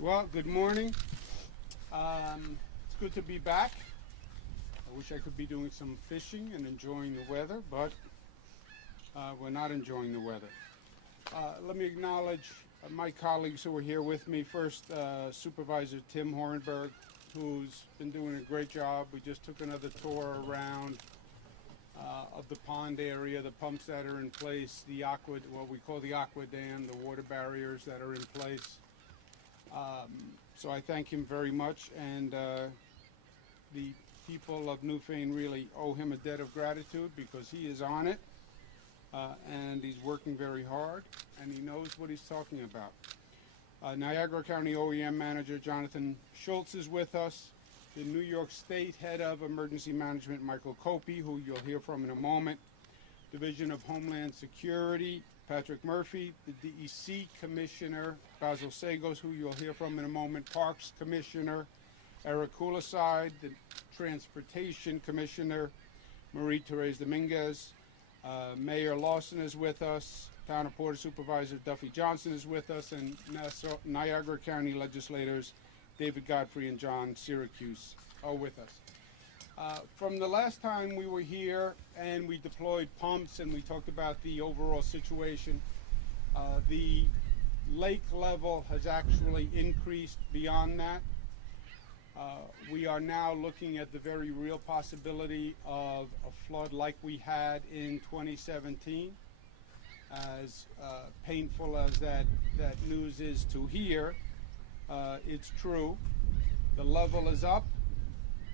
Well, good morning. It's good to be back. I wish I could be doing some fishing and enjoying the weather, but we're not enjoying the weather. Let me acknowledge my colleagues who are here with me. First, Supervisor Tim Horenberg, who's been doing a great job. We just took another tour around of the pond area, the pumps that are in place, what we call the aqua dam, the water barriers that are in place. So I thank him very much, and the people of Newfane really owe him a debt of gratitude because he is on it, and he's working very hard, and he knows what he's talking about. Niagara County OEM Manager Jonathan Schultz is with us. The New York State Head of Emergency Management, Michael Copey, who you'll hear from in a moment. Division of Homeland Security, Patrick Murphy. The DEC Commissioner, Basil Sagos, who you'll hear from in a moment. Parks Commissioner, Eric Kuliside. The Transportation Commissioner, Marie-Therese Dominguez. Mayor Lawson is with us. Town of Porter Supervisor Duffy Johnson is with us. And Niagara County legislators David Godfrey and John Syracuse are with us. From the last time we were here and we deployed pumps and we talked about the overall situation, the lake level has actually increased beyond that. We are now looking at the very real possibility of a flood like we had in 2017. As painful as that news is to hear, it's true. The level is up.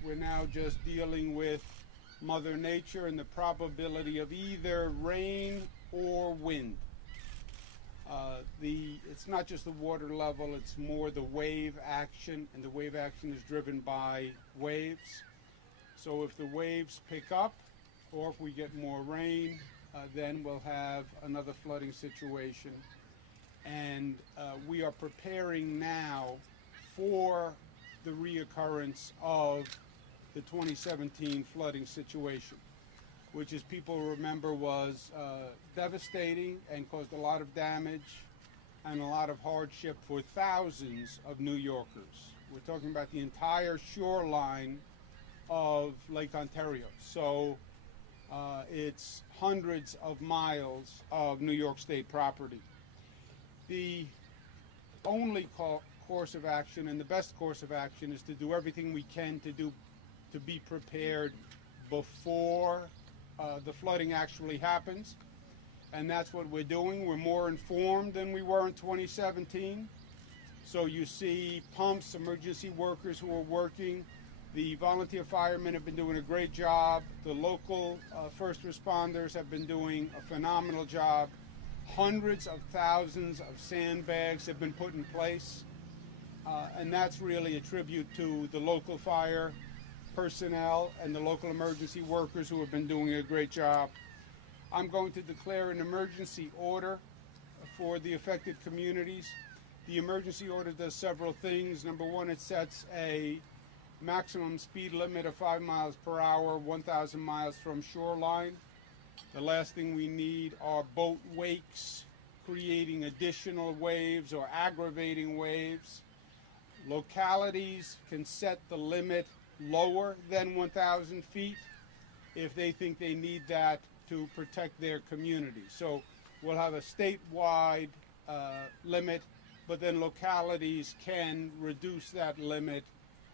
We're now just dealing with Mother Nature and the probability of either rain or wind. It's not just the water level, it's more the wave action, and the wave action is driven by waves. So if the waves pick up, or if we get more rain, then we'll have another flooding situation. And we are preparing now for the reoccurrence of the 2017 flooding situation, which, as people remember, was devastating and caused a lot of damage and a lot of hardship for thousands of New Yorkers. We're talking about the entire shoreline of Lake Ontario. So it's hundreds of miles of New York State property. The only course of action and the best course of action is to do everything we can to be prepared before the flooding actually happens. And that's what we're doing. We're more informed than we were in 2017. So you see pumps, emergency workers who are working. The volunteer firemen have been doing a great job. The local first responders have been doing a phenomenal job. Hundreds of thousands of sandbags have been put in place, and that's really a tribute to the local fire personnel and the local emergency workers who have been doing a great job. I'm going to declare an emergency order for the affected communities. The emergency order does several things. Number one, it sets a maximum speed limit of 5 miles per hour, 1,000 miles from shoreline. The last thing we need are boat wakes creating additional waves or aggravating waves. Localities can set the limit lower than 1,000 feet if they think they need that to protect their community. So we'll have a statewide limit, but then localities can reduce that limit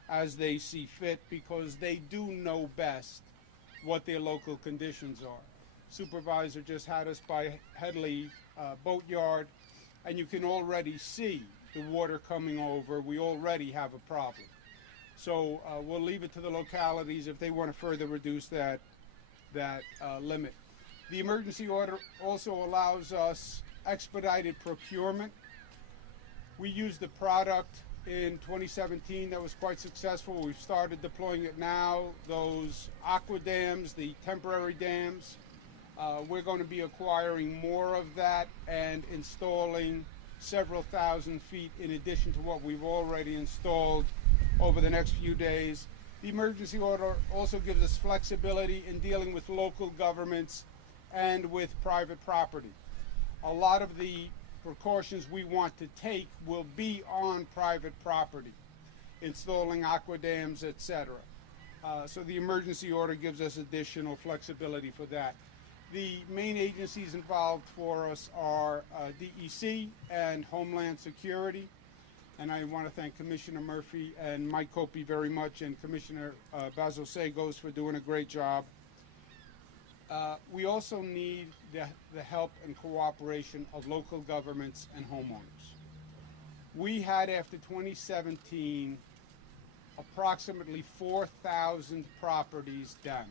as they see fit because they do know best what their local conditions are. Supervisor just had us by Headley Boatyard, and you can already see the water coming over. We already have a problem. So we'll leave it to the localities if they want to further reduce that limit. The emergency order also allows us expedited procurement. We used the product in 2017 that was quite successful. We've started deploying it now. Those aqua dams, the temporary dams, we're going to be acquiring more of that and installing several thousand feet in addition to what we've already installed over the next few days. The emergency order also gives us flexibility in dealing with local governments and with private property. A lot of the precautions we want to take will be on private property, installing aqua dams, etc. So the emergency order gives us additional flexibility for that. The main agencies involved for us are DEC and Homeland Security. And I want to thank Commissioner Murphy and Mike Copey very much, and Commissioner Bazosegos for doing a great job. We also need the help and cooperation of local governments and homeowners. We had, after 2017, approximately 4,000 properties damaged.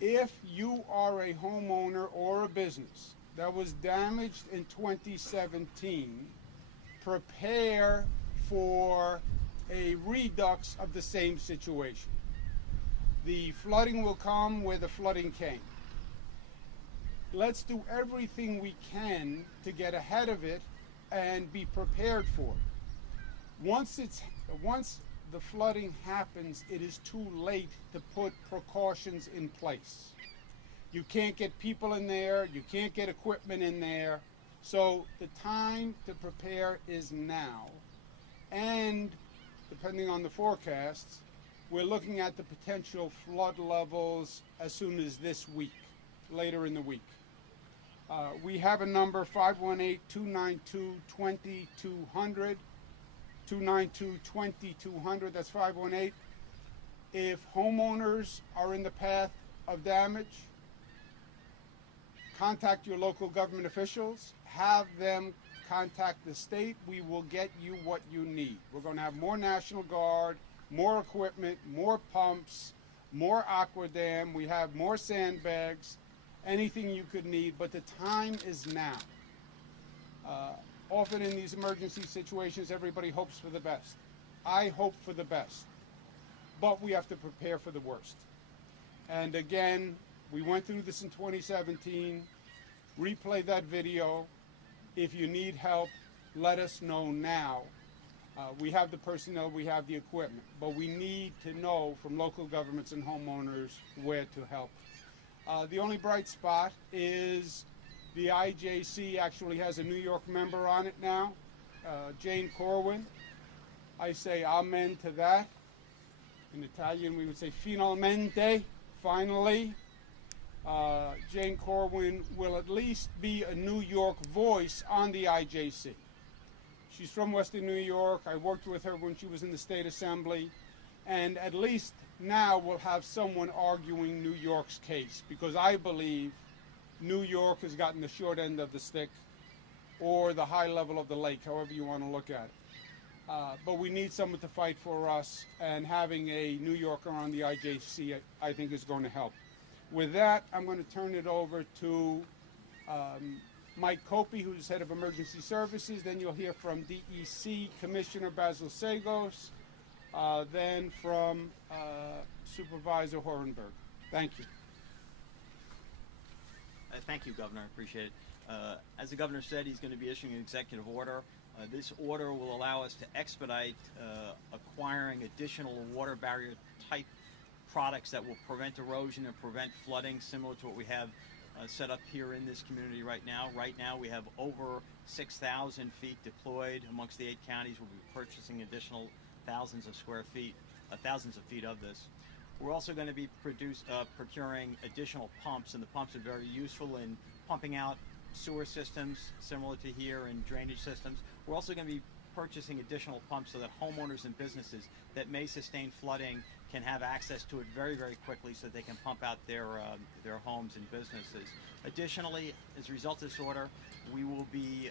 If you are a homeowner or a business that was damaged in 2017, prepare for a redux of the same situation. The flooding will come where the flooding came. Let's do everything we can to get ahead of it and be prepared for it. Once the flooding happens, it is too late to put precautions in place. You can't get people in there, you can't get equipment in there. So the time to prepare is now. And depending on the forecasts, we're looking at the potential flood levels as soon as this week, later in the week. We have a number, 518-292-2200, 292-2200, that's 518. If homeowners are in the path of damage, contact your local government officials, have them contact the state. We will get you what you need. We're going to have more National Guard, more equipment, more pumps, more aqua dam. We have more sandbags, anything you could need, but the time is now. Often in these emergency situations, everybody hopes for the best. I hope for the best, but we have to prepare for the worst. And again, we went through this in 2017. Replay that video. If you need help, let us know now. We have the personnel, we have the equipment, but we need to know from local governments and homeowners where to help. The only bright spot is the IJC actually has a New York member on it now, Jane Corwin. I say amen to that. In Italian, we would say finalmente, finally. Jane Corwin will at least be a New York voice on the IJC. She's from Western New York. I worked with her when she was in the State Assembly. And at least now we'll have someone arguing New York's case, because I believe New York has gotten the short end of the stick, or the high level of the lake, however you want to look at it. But we need someone to fight for us, and having a New Yorker on the IJC, I think, is going to help. With that, I'm going to turn it over to Mike Copey, who's head of emergency services. Then you'll hear from DEC Commissioner Bazosegos, then from Supervisor Horenberg. Thank you. Thank you, Governor. I appreciate it. As the Governor said, he's going to be issuing an executive order. This order will allow us to expedite acquiring additional water barrier type products that will prevent erosion and prevent flooding, similar to what we have set up here in this community right now. Right now we have over 6,000 feet deployed amongst the 8 counties. We'll be purchasing additional thousands of feet of this. We're also going to be procuring additional pumps, and the pumps are very useful in pumping out sewer systems, similar to here, and drainage systems. We're also going to be purchasing additional pumps so that homeowners and businesses that may sustain flooding can have access to it very, very quickly, so they can pump out their homes and businesses. Additionally, as a result of this order, we will be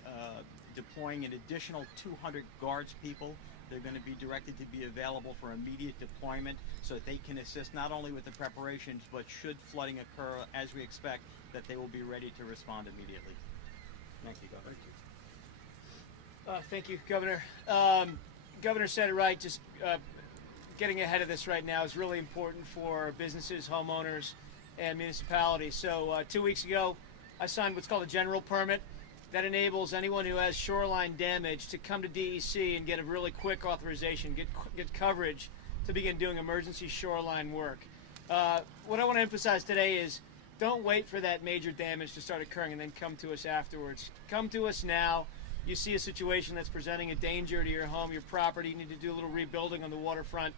deploying an additional 200 guards people. They're going to be directed to be available for immediate deployment, so that they can assist not only with the preparations, but should flooding occur, as we expect, that they will be ready to respond immediately. Thank you, Governor. Thank you, Governor. Governor said it right. Just getting ahead of this right now is really important for businesses, homeowners, and municipalities. So 2 weeks ago, I signed what's called a general permit that enables anyone who has shoreline damage to come to DEC and get a really quick authorization, get coverage to begin doing emergency shoreline work. What I want to emphasize today is don't wait for that major damage to start occurring and then come to us afterwards. Come to us now. You see a situation that's presenting a danger to your home, your property, you need to do a little rebuilding on the waterfront.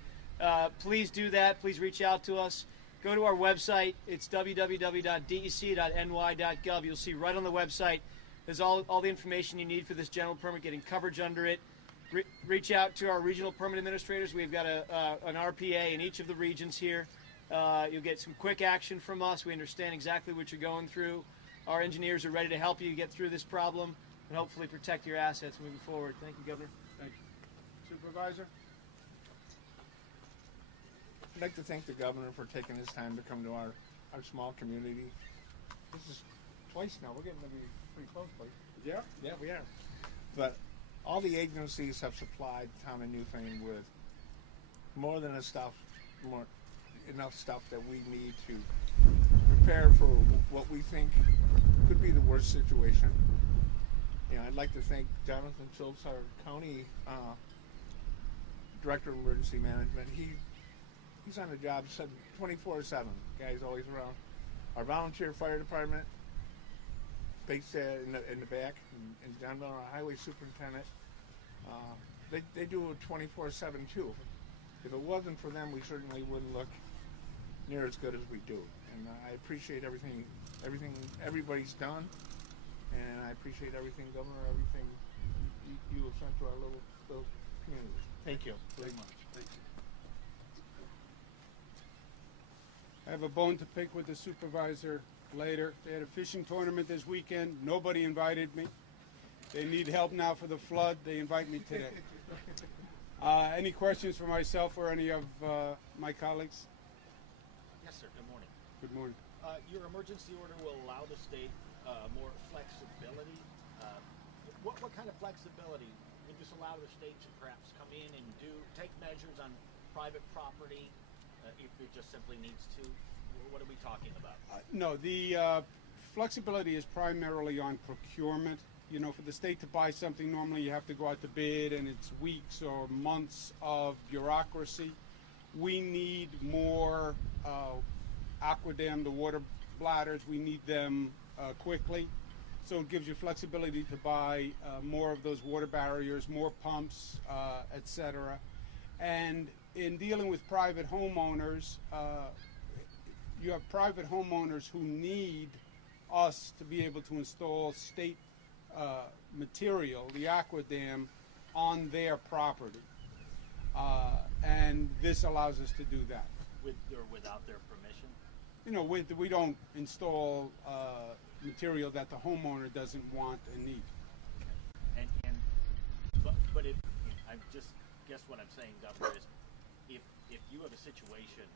Please do that. Please reach out to us. Go to our website. It's www.dec.ny.gov. You'll see right on the website there's all the information you need for this general permit, getting coverage under it. Reach out to our regional permit administrators. We've got an RPA in each of the regions here. You'll get some quick action from us. We understand exactly what you're going through. Our engineers are ready to help you get through this problem and hopefully protect your assets moving forward. Thank you, Governor. Thank you. Supervisor? I'd like to thank the governor for taking his time to come to our small community. This is twice now. We're getting to be pretty close, please. Yeah. Yeah, we are. But all the agencies have supplied the town of Newfane with more than enough stuff that we need to prepare for what we think could be the worst situation. You know, I'd like to thank Jonathan Schultz, our county director of emergency management. He's on the job 24/7. Guy's always around. Our volunteer fire department, based in the back, and John Miller, our highway superintendent, they do it 24/7 too. If it wasn't for them, we certainly wouldn't look near as good as we do. And I appreciate everything everybody's done, and I appreciate everything, Governor, everything you have sent to our little community. Thank you very much. Thank you. I have a bone to pick with the supervisor later. They had a fishing tournament this weekend. Nobody invited me. They need help now for the flood. They invite me today. Any questions for myself or any of my colleagues? Yes, sir. Good morning. Good morning. Your emergency order will allow the state more flexibility. What kind of flexibility would this allow the state to perhaps come in and take measures on private property if it just simply needs to? What are we talking about? No, the flexibility is primarily on procurement. You know, for the state to buy something, normally you have to go out to bid, and it's weeks or months of bureaucracy. We need more aquadam, the water bladders. We need them quickly. So it gives you flexibility to buy more of those water barriers, more pumps, etc. And in dealing with private homeowners, you have private homeowners who need us to be able to install state material, the aquadam, on their property. And this allows us to do that. With or without their permission? You know, we don't install material that the homeowner doesn't want and need. But if I just guess what I'm saying, Governor, is if you have a situation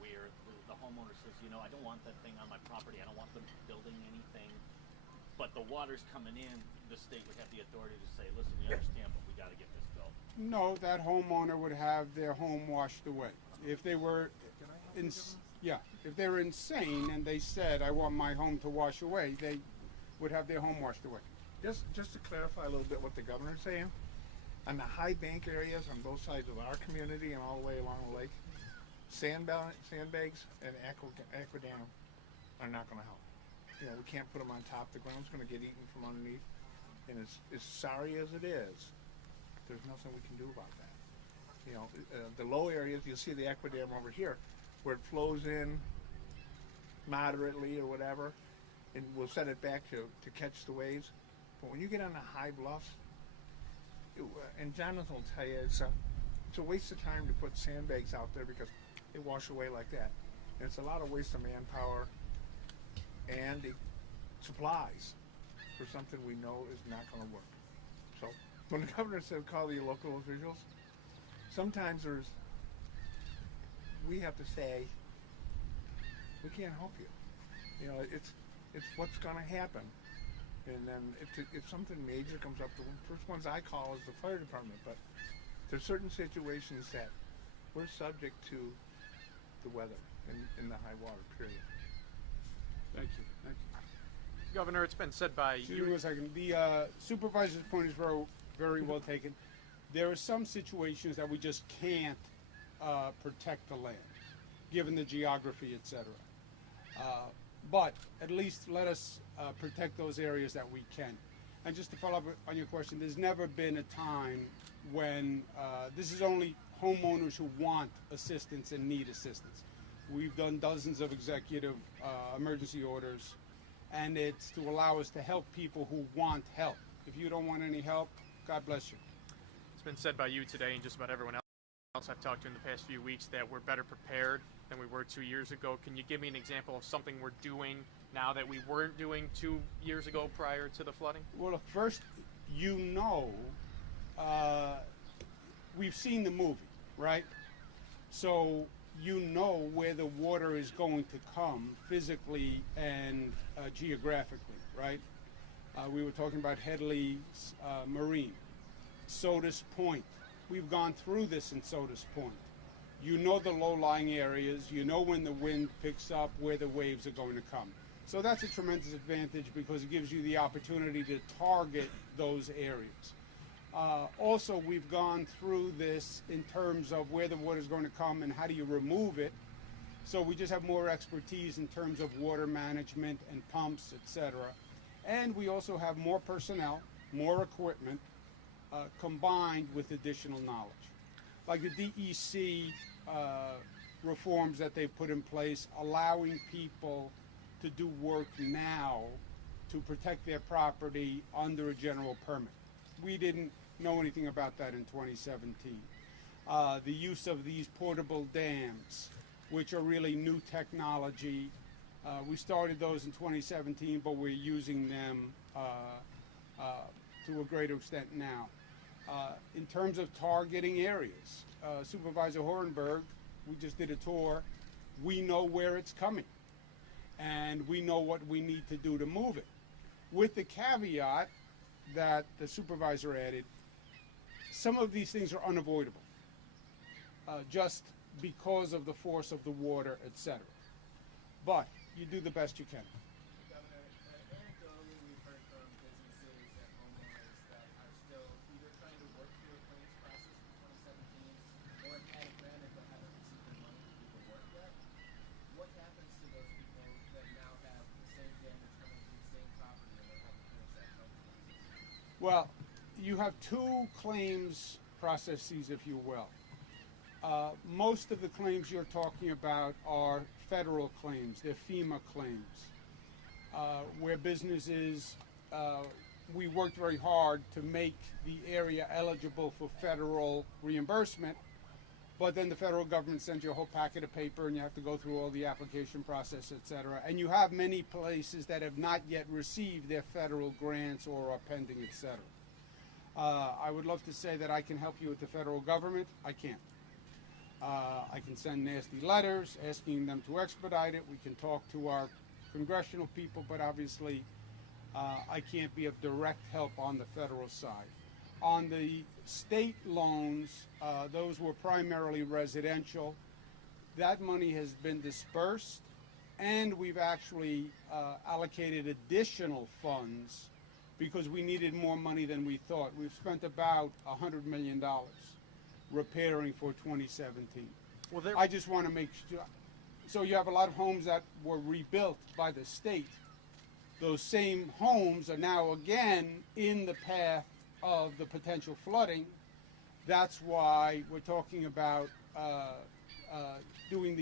where the homeowner says, you know, I don't want that thing on my property, I don't want them building anything, but the water's coming in, the state would have the authority to say, listen, we understand, but we got to get this built. No, that homeowner would have their home washed away. If they were, if they were insane and they said, I want my home to wash away, they would have their home washed away. Just to clarify a little bit what the governor's saying, on the high bank areas on both sides of our community and all the way along the lake, sandbags and aquadam are not going to help. You know, we can't put them on top. The ground's going to get eaten from underneath. And as sorry as it is, there's nothing we can do about that. You know, the low areas, you'll see the aquadam over here, where it flows in moderately or whatever, and we'll set it back to catch the waves. But when you get on the high bluffs, and Jonathan will tell you, it's a waste of time to put sandbags out there because they wash away like that. And it's a lot of waste of manpower and supplies for something we know is not going to work. So when the governor said call the local officials, sometimes we have to say, we can't help you. You know, it's what's going to happen. And then if something major comes up, the first ones I call is the fire department. But there's certain situations that we're subject to the weather in the high water period. Thank you. Thank you. Governor, it's been said by Excuse me a second. The supervisor's point is very, very well taken. There are some situations that we just can't protect the land, given the geography, etc. but at least let us protect those areas that we can. And just to follow up on your question, there's never been a time when this is only homeowners who want assistance and need assistance. We've done dozens of executive emergency orders, and it's to allow us to help people who want help. If you don't want any help, God bless you. It's been said by you today and just about everyone else I've talked to in the past few weeks that we're better prepared than we were 2 years ago. Can you give me an example of something we're doing now that we weren't doing 2 years ago prior to the flooding? Well, look, first, we've seen the movie, right? So you know where the water is going to come physically and geographically, right? We were talking about Headley's Marine, Sodas Point. We've gone through this in Sodas Point. You know the low-lying areas. You know when the wind picks up, where the waves are going to come. So that's a tremendous advantage because it gives you the opportunity to target those areas. Also, we've gone through this in terms of where the water is going to come and how do you remove it. So we just have more expertise in terms of water management and pumps, etc. And we also have more personnel, more equipment, combined with additional knowledge. Like the DEC reforms that they've put in place, allowing people to do work now to protect their property under a general permit. We didn't know anything about that in 2017. The use of these portable dams, which are really new technology. We started those in 2017, but we're using them to a greater extent now. In terms of targeting areas, Supervisor Horenberg, we just did a tour. We know where it's coming, and we know what we need to do to move it. With the caveat that the supervisor added, some of these things are unavoidable, just because of the force of the water, etc. But you do the best you can. Governor, anecdotally, we've heard from businesses and homeowners that are still either trying to work through a claims process from 2017 or have had it granted but haven't received their money to do the work yet. What happens to those people that now have the same damage coming to the same property and they haven't finished that claims process? Well, you have two claims processes, if you will. Most of the claims you're talking about are federal claims. They're FEMA claims, where businesses, we worked very hard to make the area eligible for federal reimbursement, but then the federal government sends you a whole packet of paper and you have to go through all the application process, etc. And you have many places that have not yet received their federal grants or are pending, etc. I would love to say that I can help you with the federal government. I can't. I can send nasty letters asking them to expedite it. We can talk to our congressional people, but obviously I can't be of direct help on the federal side. On the state loans, those were primarily residential. That money has been dispersed, and we've actually allocated additional funds because we needed more money than we thought. We've spent about $100 million repairing for 2017. Well, I just want to make sure. So you have a lot of homes that were rebuilt by the state. Those same homes are now again in the path of the potential flooding. That's why we're talking about doing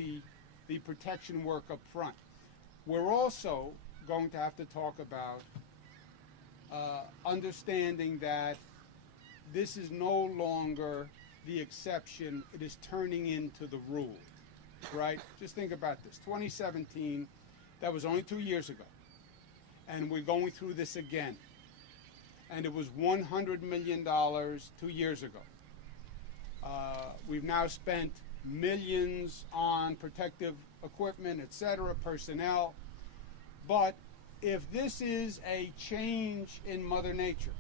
the protection work up front. We're also going to have to talk about understanding that this is no longer the exception, it is turning into the rule, right? Just think about this. 2017, that was only 2 years ago. And we're going through this again. And it was $100 million 2 years ago. We've now spent millions on protective equipment, etc., personnel. But if this is a change in Mother Nature,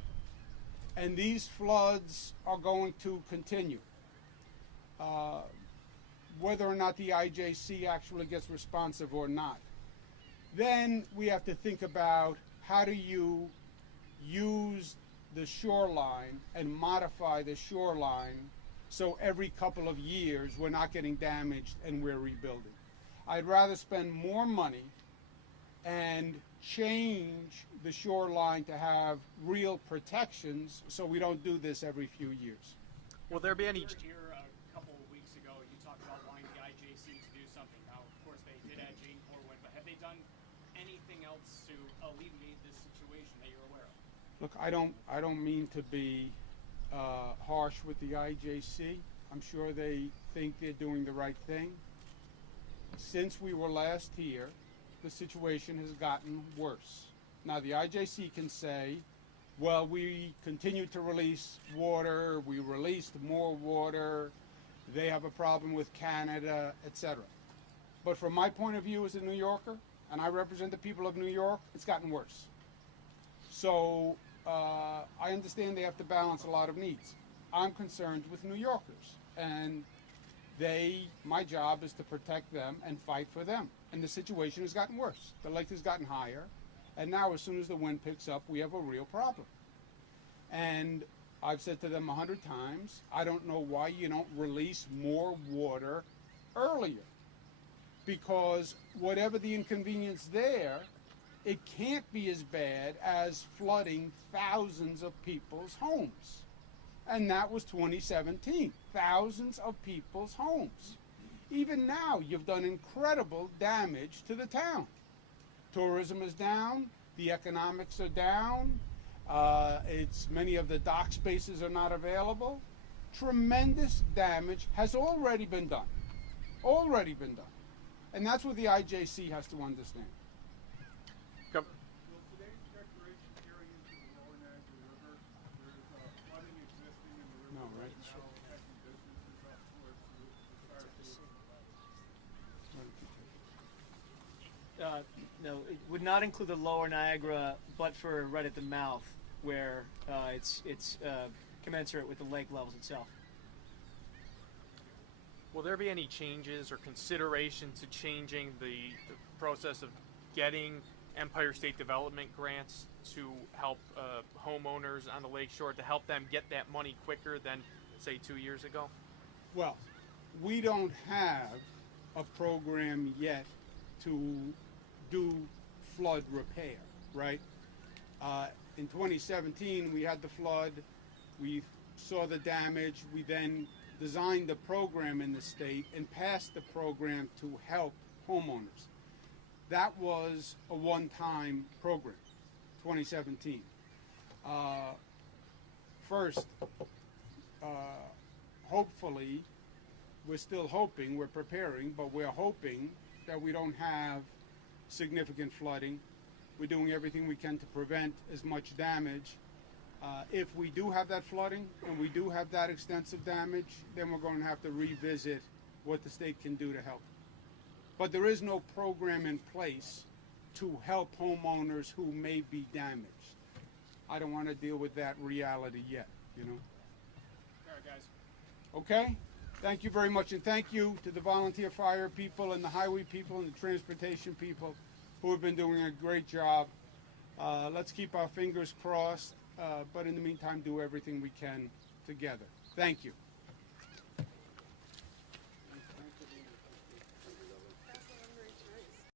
and these floods are going to continue, whether or not the IJC actually gets responsive or not, then we have to think about how do you use the shoreline and modify the shoreline so every couple of years we're not getting damaged and we're rebuilding. I'd rather spend more money and change the shoreline to have real protections so we don't do this every few years. Will there be any? We were here a couple of weeks ago. You talked about wanting the IJC to do something. Now, of course, they did add Jane Corwin, but have they done anything else to alleviate this situation that you're aware of? Look, I don't mean to be harsh with the IJC. I'm sure they think they're doing the right thing. Since we were last here, the situation has gotten worse. Now, the IJC can say, well, we continue to release water, we released more water, they have a problem with Canada, etc. But from my point of view as a New Yorker, and I represent the people of New York, it's gotten worse. So I understand they have to balance a lot of needs. I'm concerned with New Yorkers, and my job is to protect them and fight for them. And the situation has gotten worse. The lake has gotten higher, and now as soon as the wind picks up, we have a real problem. And I've said to them 100 times, I don't know why you don't release more water earlier. Because whatever the inconvenience there, it can't be as bad as flooding thousands of people's homes. And that was 2017, thousands of people's homes. Even now, you've done incredible damage to the town. Tourism is down, the economics are down, many of the dock spaces are not available. Tremendous damage has already been done. Already been done. And that's what the IJC has to understand. Go- Will today's declaration carry into the lower Niagara River? There is flooding existing in the river No, right? now, affecting businesses up towards the start of No, it would not include the lower Niagara, but for right at the mouth, where it's commensurate with the lake levels itself. Will there be any changes or consideration to changing the process of getting Empire State Development grants to help homeowners on the lakeshore, to help them get that money quicker than, say, 2 years ago? Well, we don't have a program yet to do flood repair, right? In 2017, we had the flood. We saw the damage. We then designed the program in the state and passed the program to help homeowners. That was a one-time program, 2017. First, hopefully, we're still hoping, we're preparing, but we're hoping that we don't have significant flooding. We're doing everything we can to prevent as much damage. If we do have that flooding and we do have that extensive damage, then we're going to have to revisit what the state can do to help. But there is no program in place to help homeowners who may be damaged. I don't want to deal with that reality yet, you know. All right, guys. Okay? Thank you very much, and thank you to the volunteer fire people and the highway people and the transportation people who have been doing a great job. Let's keep our fingers crossed, but in the meantime, do everything we can together. Thank you.